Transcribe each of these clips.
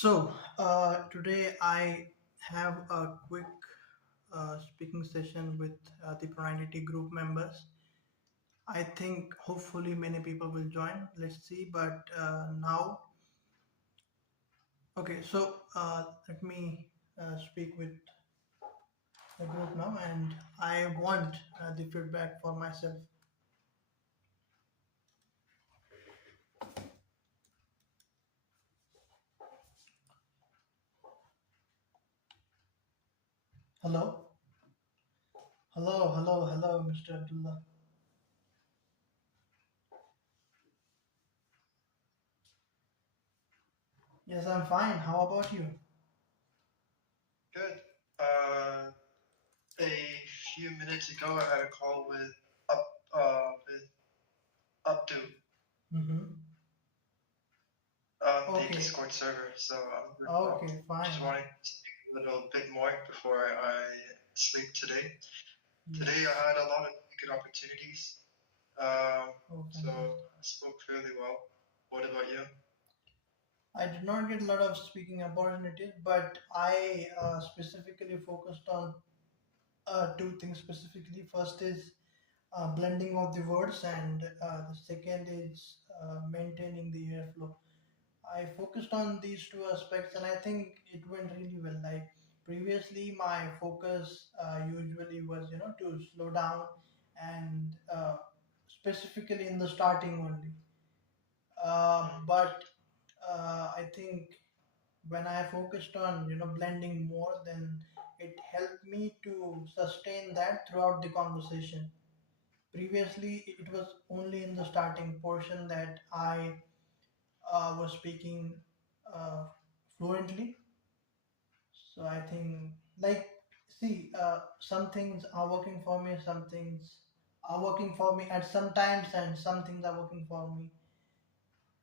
Today I have a quick speaking session with the Pro90d group members. I think hopefully many people will join. Let's see. But now, okay, let me speak with the group now, and I want the feedback for myself. Hello, hello, Mr. Abdullah. Yes, I'm fine. How about you? Good. A few minutes ago, I had a call with Abdu Mm-hmm. on the Okay, Discord server. So I'm okay, just fine. wanting to speak a little bit more before I sleep today. Today I Yes. had a lot of good opportunities. Oh, So fantastic. I spoke fairly well. What about you? I did not get a lot of speaking opportunities, but I specifically focused on two things specifically. First is blending of the words, and the second is maintaining the airflow. I focused on these two aspects, and I think it went really well. Like previously, my focus usually was, to slow down and specifically in the starting only. But I think when I focused on blending more, then it helped me to sustain that throughout the conversation. Previously, it was only in the starting portion that I was speaking uh, fluently. So I think, like, see, some things are working for me, some things are working for me at some times, and some things are working for me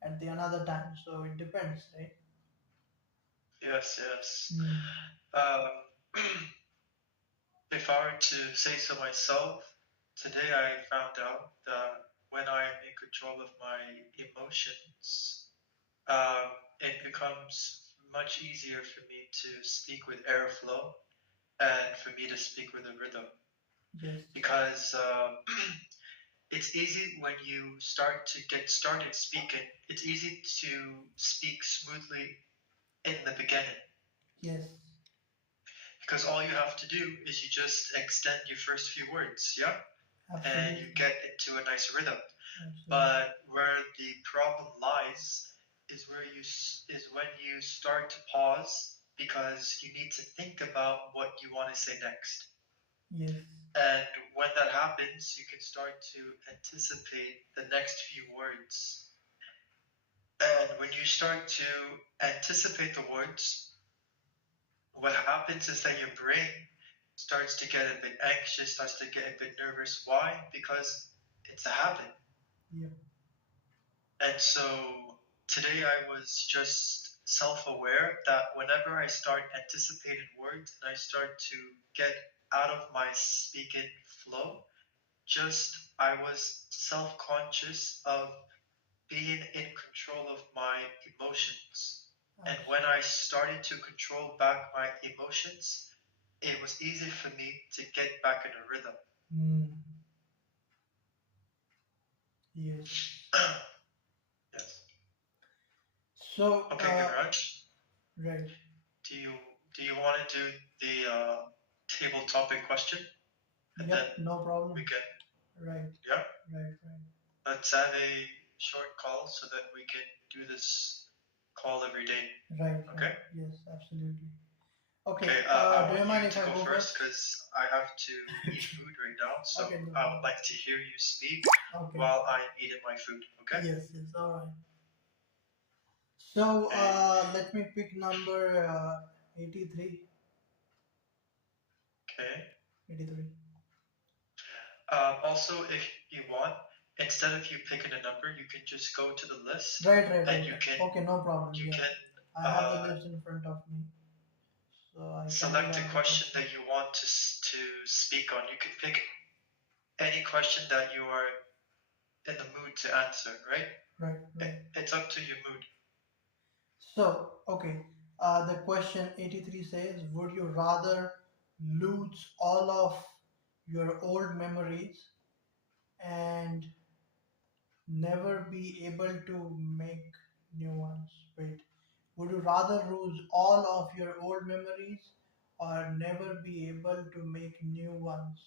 at the another time. So it depends, right? Yes, yes. Mm. Um, if I were to say so myself, today I found out that when I'm in control of my emotions, um, it becomes much easier for me to speak with airflow and for me to speak with a rhythm Yes. because it's easy when you start to get started speaking. It's easy to speak smoothly in the beginning Yes. because all you have to do is you just extend your first few words, yeah, and you Absolutely. get into a nice rhythm. Absolutely. But where the problem lies is when you start to pause because you need to think about what you want to say next. Yes. And when that happens, you can start to anticipate the next few words. And when you start to anticipate the words, what happens is that your brain starts to get a bit anxious, starts to get a bit nervous. Why? Because it's a habit. Yep. And so today I was just self aware that whenever I start anticipating words and I start to get out of my speaking flow, just I was self conscious of being in control of my emotions. And when I started to control back my emotions, it was easy for me to get back in a rhythm. Mm. Yes. Yes. So, Okay, Imran. right. Do you do you want to do the table topic question, and then Yep, no we problem. can, Right, yeah, right, right. let's have a short call so that we can do this call every day. Right, Okay. right. Yes, absolutely. Okay. Okay, I do want you you mind if to I go go first first? because I have to eat food right now. So Okay, no I would problem. like to hear you speak Okay. while I'm eating my food. Okay. Yes, yes, all right. So, Hey. let me pick number 83. Okay. 83. Also, if you want, instead of you picking a number, you can just go to the list Right, right, and right. Okay, no problem. you Yeah, can I have the uh, list in front of me, so I can read select a out the question question. that you want to speak on. You can pick any question that you are in the mood to answer. Right? Right, right. It's up to your mood. So, okay. The question 83 says, would you rather lose all of your old memories and never be able to make new ones? Wait, would you rather lose all of your old memories or never be able to make new ones?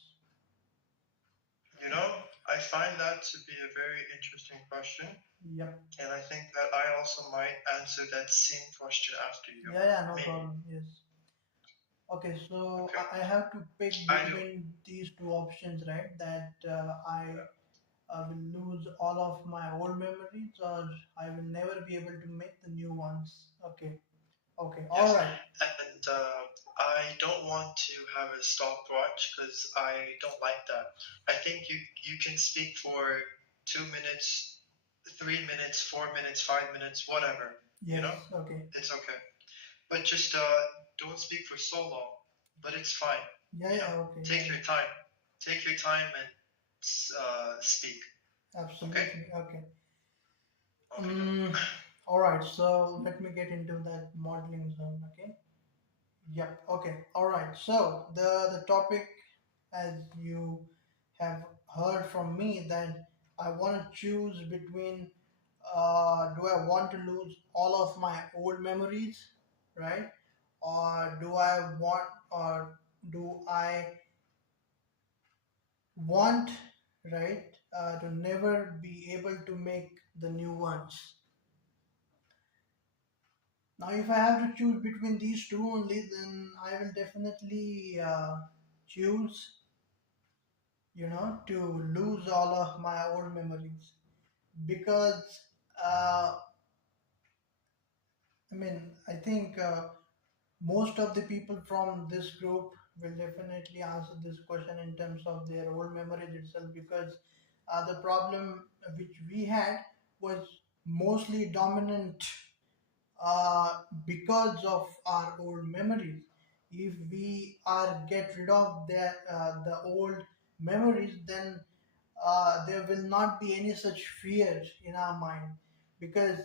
You know, I find that to be a very interesting question, Yep. and I think that I also might answer that same question after you. Yeah, yeah, no Maybe. problem. Yes. Okay, so Okay. I have to pick I do. between these two options, right? That I Yeah. will lose all of my old memories or I will never be able to make the new ones. Okay, okay, all Yes, right. and I don't want to have a stopwatch because I don't like that. I think you can speak for 2 minutes, 3 minutes, 4 minutes, 5 minutes, whatever. You Yes, know, okay. it's okay. But just don't speak for so long. But it's fine. Yeah, You know, yeah, okay, take yeah, your time. Take your time and speak. Okay. absolutely. Okay. Okay, good. All right, so let me get into that modeling zone, okay? Yep, okay, all right. So the topic, as you have heard from me, that I want to choose between do I want to lose all of my old memories, right? Or do I want, right, to never be able to make the new ones? Now, if I have to choose between these two only, then I will definitely choose, to lose all of my old memories because uh, I think most of the people from this group will definitely answer this question in terms of their old memories itself because the problem which we had was mostly dominant because of our old memories. If we are get rid of the old memories, then there will not be any such fears in our mind because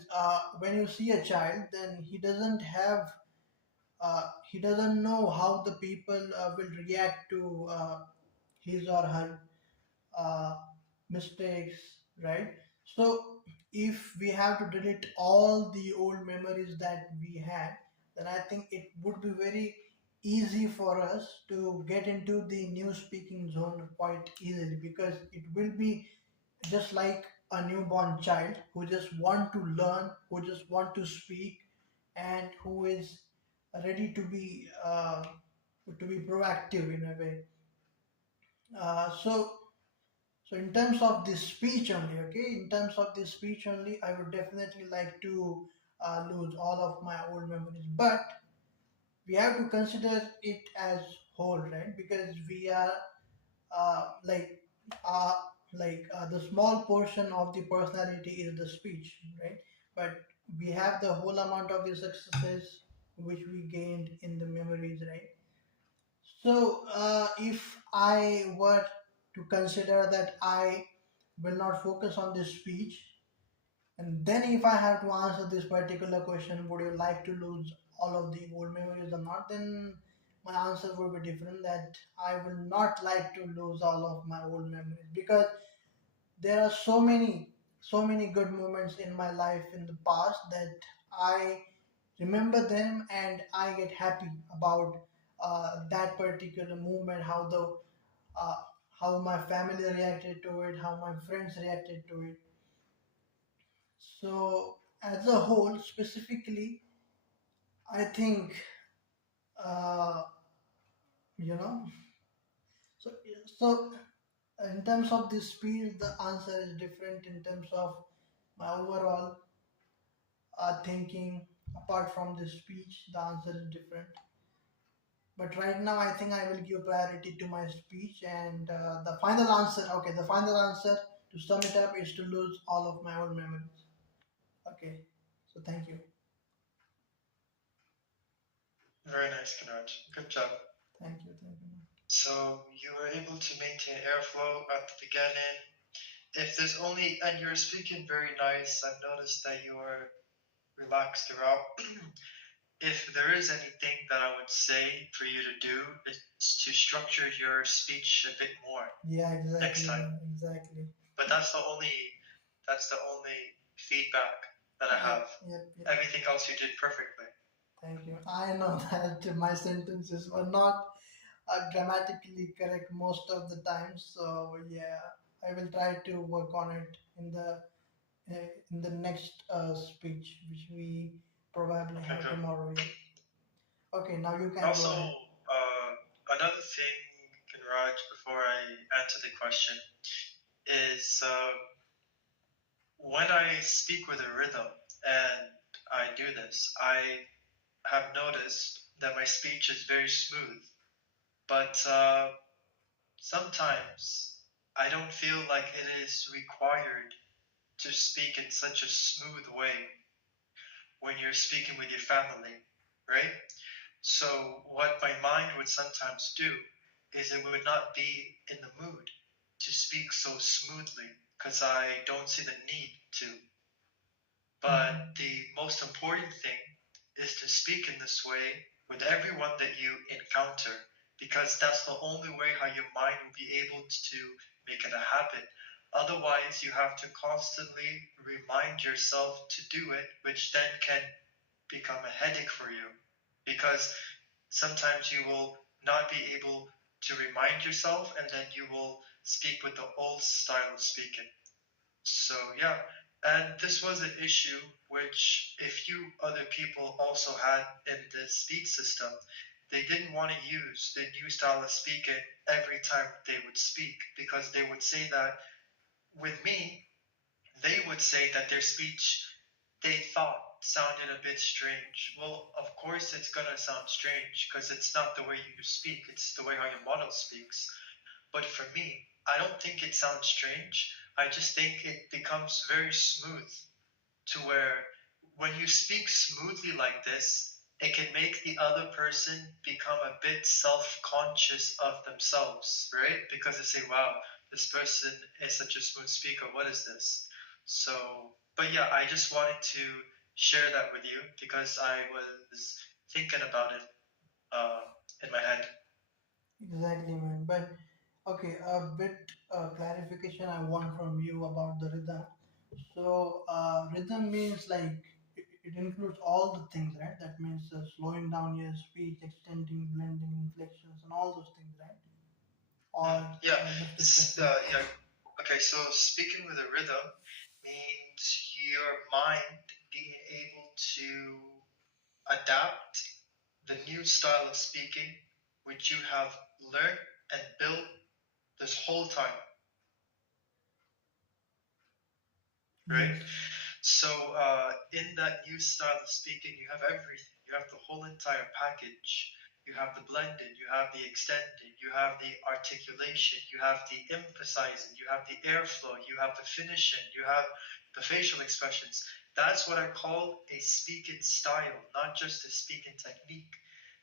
when you see a child, then he doesn't know how the people will react to his or her uh, mistakes, right? So, if we have to delete all the old memories that we had, then I think it would be very easy for us to get into the new speaking zone quite easily because it will be just like a newborn child who just want to learn, who just want to speak, and who is ready to be proactive in a way. So in terms of this speech only, okay, in terms of this speech only, I would definitely like to lose all of my old memories. But we have to consider it as whole, right? Because we are uh, like uh, the small portion of the personality is the speech, right? But we have the whole amount of the successes which we gained in the memories, right? So, if I were to consider that I will not focus on this speech, and then if I have to answer this particular question, would you like to lose all of the old memories or not? Then my answer would be different that I will not like to lose all of my old memories because there are so many good moments in my life in the past that I remember them and I get happy about that particular moment, uh, how my family reacted to it, how my friends reacted to it. So as a whole, specifically, I think uh, you know. So so in terms of this speech, the answer is different in terms of my overall thinking. Apart from this speech, the answer is different. But right now, I think I will give priority to my speech. And the final answer, okay, the final answer to sum it up is to lose all of my old memories. Okay, so thank you. Very nice, Kanaj. Good job. Thank you. Thank you. So you were able to maintain airflow at the beginning. If there's only, and you're speaking very nice, I've noticed that you are relaxed throughout. if there is anything that I would say for you to do, it's to structure your speech a bit more Yeah, next exactly, time. man, exactly. But that's the only feedback that I Yep, have. yep, yep. Everything else you did perfectly. Thank you. I know that my sentences were not grammatically correct most of the time, so yeah, I will try to work on it in the next speech, which we probably Okay, have good. tomorrow. Yeah. Okay, now you can go Also, ahead. another thing, Raj, before I answer the question, is when I speak with a rhythm and I do this, I have noticed that my speech is very smooth. But sometimes I don't feel like it is required to speak in such a smooth way when you're speaking with your family, right? So, what my mind would sometimes do is it would not be in the mood to speak so smoothly because I don't see the need to. But the most important thing is to speak in this way with everyone that you encounter because that's the only way how your mind will be able to make it a habit. Otherwise, you have to constantly remind yourself to do it, which then can become a headache for you because sometimes you will not be able to remind yourself and then you will speak with the old style of speaking. So yeah, and this was an issue which a few other people also had in the speech system. They didn't want to use the new style of speaking every time they would speak because they would say that with me, they would say that their speech they thought sounded a bit strange. Well, of course it's gonna sound strange because it's not the way you speak, it's the way how your model speaks. But for me, I don't think it sounds strange. I just think it becomes very smooth to where when you speak smoothly like this, it can make the other person become a bit self conscious of themselves, right? Because they say, wow, this person is such a smooth speaker. What is this? So, but yeah, I just wanted to share that with you because I was thinking about it uh, in my head. Exactly, man. But okay, a bit clarification I want from you about the rhythm. So, rhythm means like it includes all the things, right? That means slowing down your speech, extending, blending, inflections, and all those things, right? Or Yeah, just discussing. yeah. Okay, so speaking with a rhythm means your mind being able to adapt the new style of speaking which you have learned and built this whole time, right? Yes, So, in that new style of speaking, you have everything. You have the whole entire package. You have the blending, you have the extending, you have the articulation, you have the emphasizing, you have the airflow, you have the finishing, you have the facial expressions. That's what I call a speaking style, not just a speaking technique.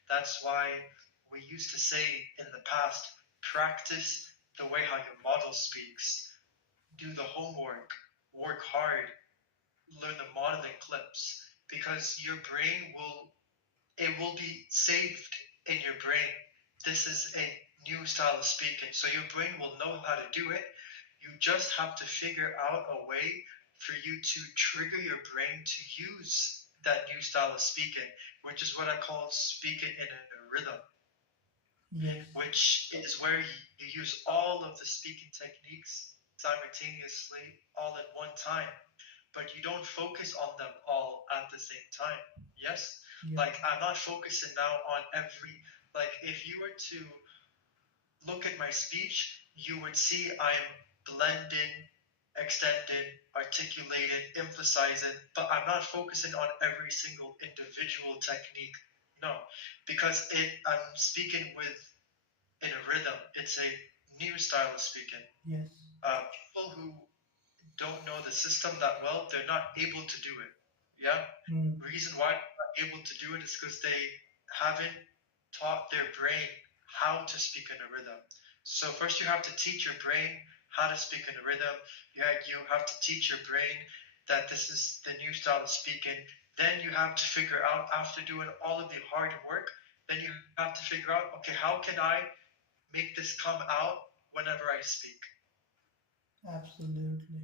That's why we used to say in the past, practice the way how your model speaks, do the homework, work hard, learn the modeling clips because your brain will it will be saved in your brain. This is a new style of speaking, so your brain will know how to do it. You just have to figure out a way for you to trigger your brain to use that new style of speaking, which is what I call speaking in a rhythm, yes, which is where you use all of the speaking techniques simultaneously all at one time, but you don't focus on them all at the same time. Yes? yep, Like, I'm not focusing now on every, like, if you were to look at my speech, you would see I'm blending, extending, articulating, emphasizing, but I'm not focusing on every single individual technique. No, because I'm speaking with in a rhythm. It's a new style of speaking. yes, People who don't know the system that well, they're not able to do it. Yeah. mm, Reason why they're not able to do it is because they haven't taught their brain how to speak in a rhythm. So first you have to teach your brain how to speak in a rhythm. You have to teach your brain that this is the new style of speaking. Then you have to figure out, after doing all of the hard work, then you have to figure out, okay, how can I make this come out whenever I speak? Absolutely.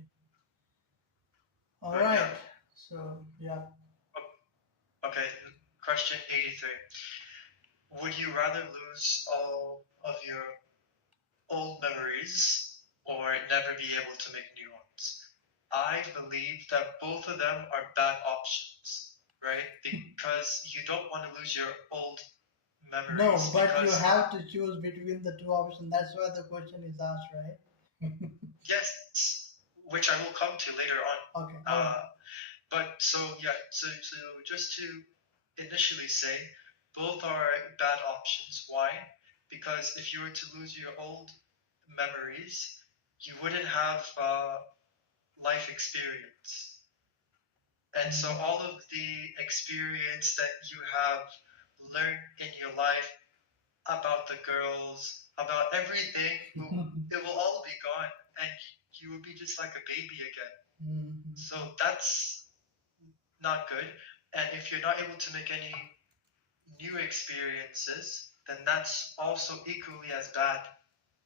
All But yeah. right. So yeah. Okay, question 83. Would you rather lose all of your old memories or never be able to make new ones? I believe that both of them are bad options, right? Because you don't want to lose your old No, memories but you because, have to choose between the two options. That's why the question is asked, right? yes, which I will come to later on. Okay. All right. But so, yeah, so just to initially say, both are bad options. Why? Because if you were to lose your old memories, you wouldn't have life experience. And so all of the experience that you have learned in your life about the girls, about everything, it will all be gone and you will be just like a baby again. So that's not good. And if you're not able to make any new experiences, then that's also equally as bad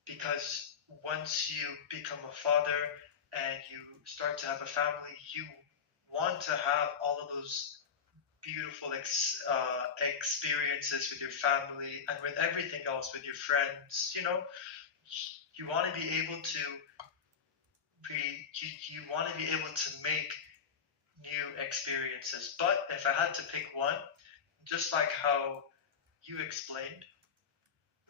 because once you become a father and you start to have a family, you want to have all of those beautiful experiences with your family and with everything else, with your friends. You want to be able to you want to be able to make new experiences. But if I had to pick one, just like how you explained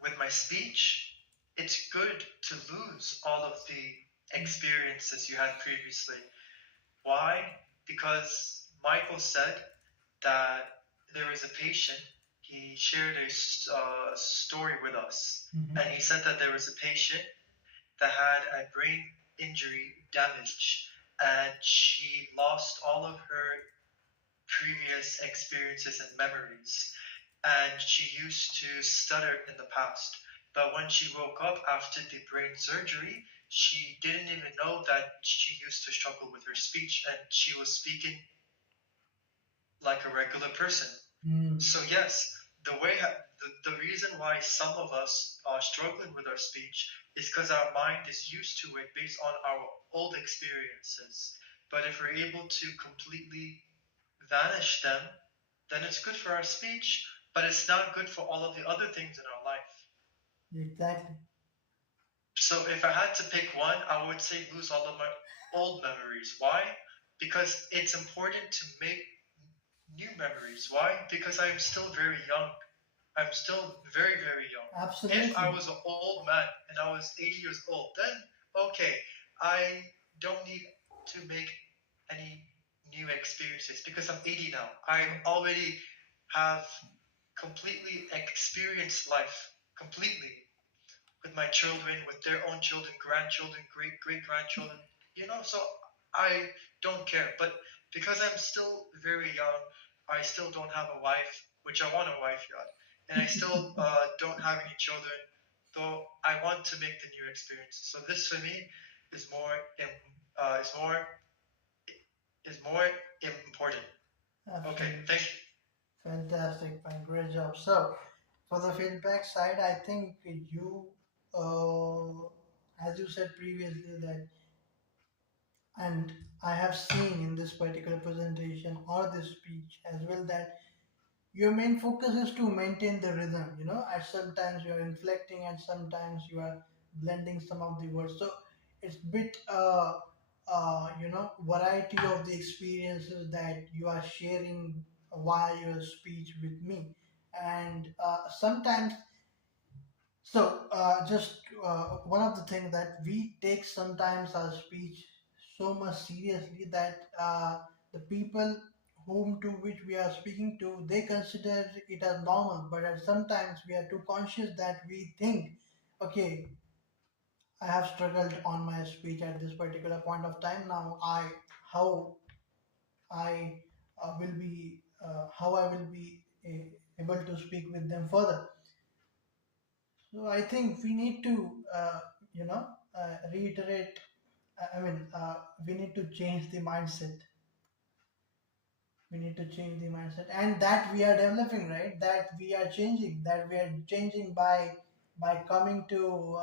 with my speech, it's good to lose all of the experiences you had previously. Why? Because Michael said that there was a patient. He shared a story with us, and he said that there was a patient that had a brain injury damage, and she lost all of her previous experiences and memories. And she used to stutter in the past. But when she woke up after the brain surgery, she didn't even know that she used to struggle with her speech and she was speaking like a regular person. So, yes, the reason why some of us are struggling with our speech is because our mind is used to it based on our old experiences. But if we're able to completely vanish them, then it's good for our speech, but it's not good for all of the other things in our life. Exactly. So if I had to pick one, I would say lose all of my old memories. Why? Because it's important to make new memories. Why? Because I'm still very young. I'm still very, very young. If I Absolutely. was an old man and I was 80 years old, then okay, I don't need to make any new experiences because I'm 80 now. I already have completely experienced life completely with my children, with their own children, grandchildren, great grandchildren. So I don't care. But because I'm still very young, I still don't have a wife, which I want a wife yet, and I still don't have any children, though I want to make the new experience. So this for me is more uh, is more is more important. Okay, Absolutely. thank you. Fantastic, man. Great job. So, for the feedback side, I think you, as you said previously, that, and I have seen in this particular presentation or this speech as well, that your main focus is to maintain the rhythm. At sometimes you are inflecting, and sometimes you are blending some of the words. So it's bit variety of the experiences that you are sharing via your speech with me. And sometimes, so just one of the things that we take sometimes our speech so much seriously that the people whom to which we are speaking to, they consider it as normal, but at sometimes we are too conscious that we think, okay, I have struggled on my speech at this particular point of time. Now how I how I will be able to speak with them further. So I think we need to, reiterate. We need to change the mindset. We need to change the mindset, and that we are developing, right? That we are changing. That we are changing by coming to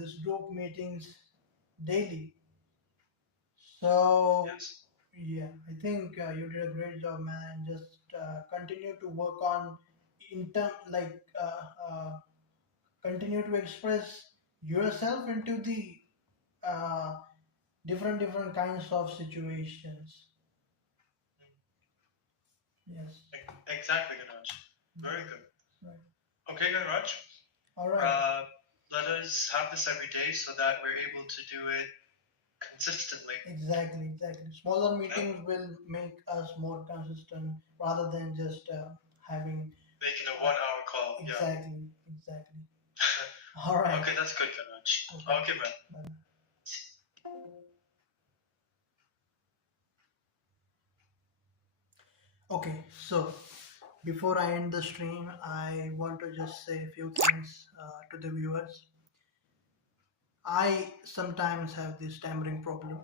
this group meetings daily. So Yes. yeah, I think you did a great job, man. And just continue to work on continue to express yourself into the uh, different kinds of situations. Yes. Exactly, Ganaj. Very Right. good. Right. Okay, Ganaj. All right. Uh, Let us have this every day so that we're able to do it consistently. Exactly. Exactly. Smaller Yeah? meetings will make us more consistent rather than just having. Making a Uh, 1 hour call. Yeah. exactly. Exactly. All right. Okay, that's good, Okay. Ganaj. Okay, man. Bye. Okay. So before I end the stream, I want to just say a few things to the viewers. I sometimes have this stammering problem,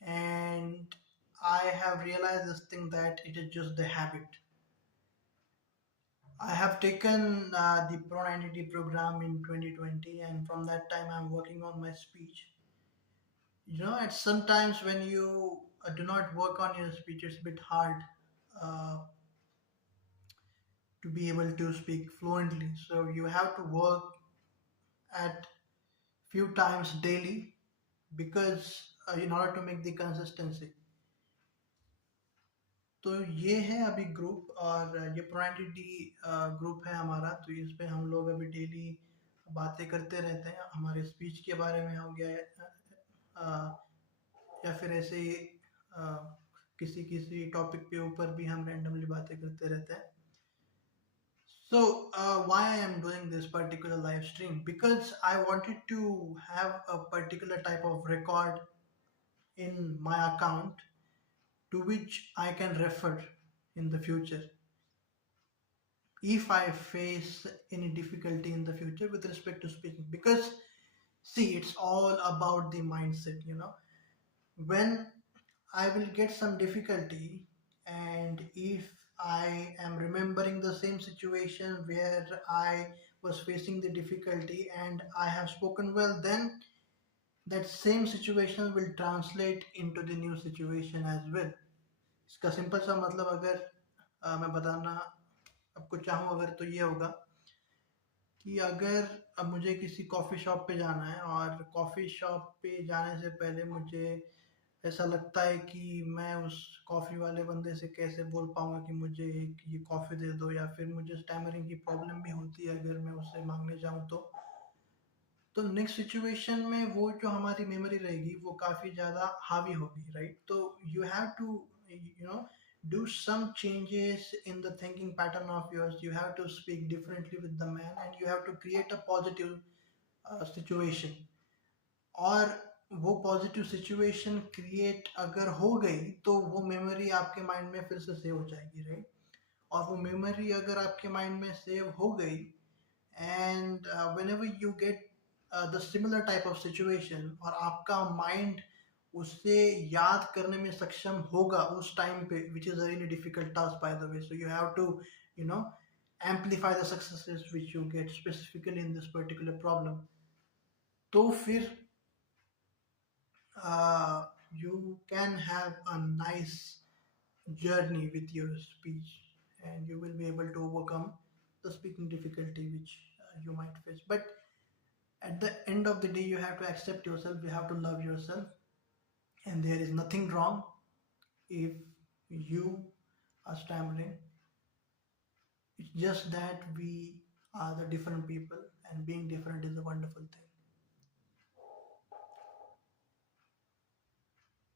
and I have realized this thing that it is just the habit. I have taken the Pro90d program in 2020, and from that time, I'm working on my speech. It's sometimes when you do not work on your speech, it's a bit hard uh, to be able to speak fluently. So you have to work at few times daily because in order to make the consistency. तो ये है अभी group, और ये प्रोनाइटी group है हमारा, तो इस पे हम लोग अभी डेली बातें करते रहते हैं, हमारे स्पीच के बारे में हो गया, या फिर ऐसे ही किसी किसी टॉपिक के ऊपर भी हम रैंडमली बातें करते रहते हैं. So why I am doing this particular live stream? Because I wanted to have a particular type of record in my account to which I can refer in the future if I face any difficulty in the future with respect to speaking. Because see, it's all about the mindset. When I will get some difficulty, and if I am remembering the same situation where I was facing the difficulty and I have spoken well, then that same situation will translate into the new situation as well. इसका simple सा मतलब अगर मैं बताना आपको चाहूँ अगर, तो ये होगा कि अगर अब मुझे किसी कॉफ़ी शॉप पे जाना है, और कॉफ़ी शॉप पे जाने से पहले मुझे ऐसा लगता है कि मैं उस कॉफ़ी वाले बंदे से कैसे बोल पाऊँगा कि मुझे ये कॉफ़ी दे दो, या फिर मुझे स्टैमरिंग की प्रॉब्लम भी होती है अगर मैं उससे मांगने जाऊँ तो नेक्स्ट सिचुएशन में वो जो हमारी मेमोरी रहेगी वो काफ़ी ज़्यादा हावी होगी, राइट? तो you have to you know do some changes in the thinking pattern of yours. You have to speak differently with the man, and you have to create a positive situation. और वो positive situation create अगर हो गई तो वो memory आपके mind में फिर से सेव हो जाएगी, राइट? और वो मेमोरी अगर आपके माइंड में सेव हो गई, and whenever you get the similar type of situation, और आपका माइंड उससे याद करने में सक्षम होगा उस टाइम पे, which is a really difficult task by the way, so you have to you know amplify the successes which you get specifically in this particular problem. तो फिर you can have a nice journey with your speech, and you will be able to overcome the speaking difficulty which you might face. But at the end of the day, you have to accept yourself, you have to love yourself, and there is nothing wrong if you are stammering. It's just that we are the different people, and being different is a wonderful thing.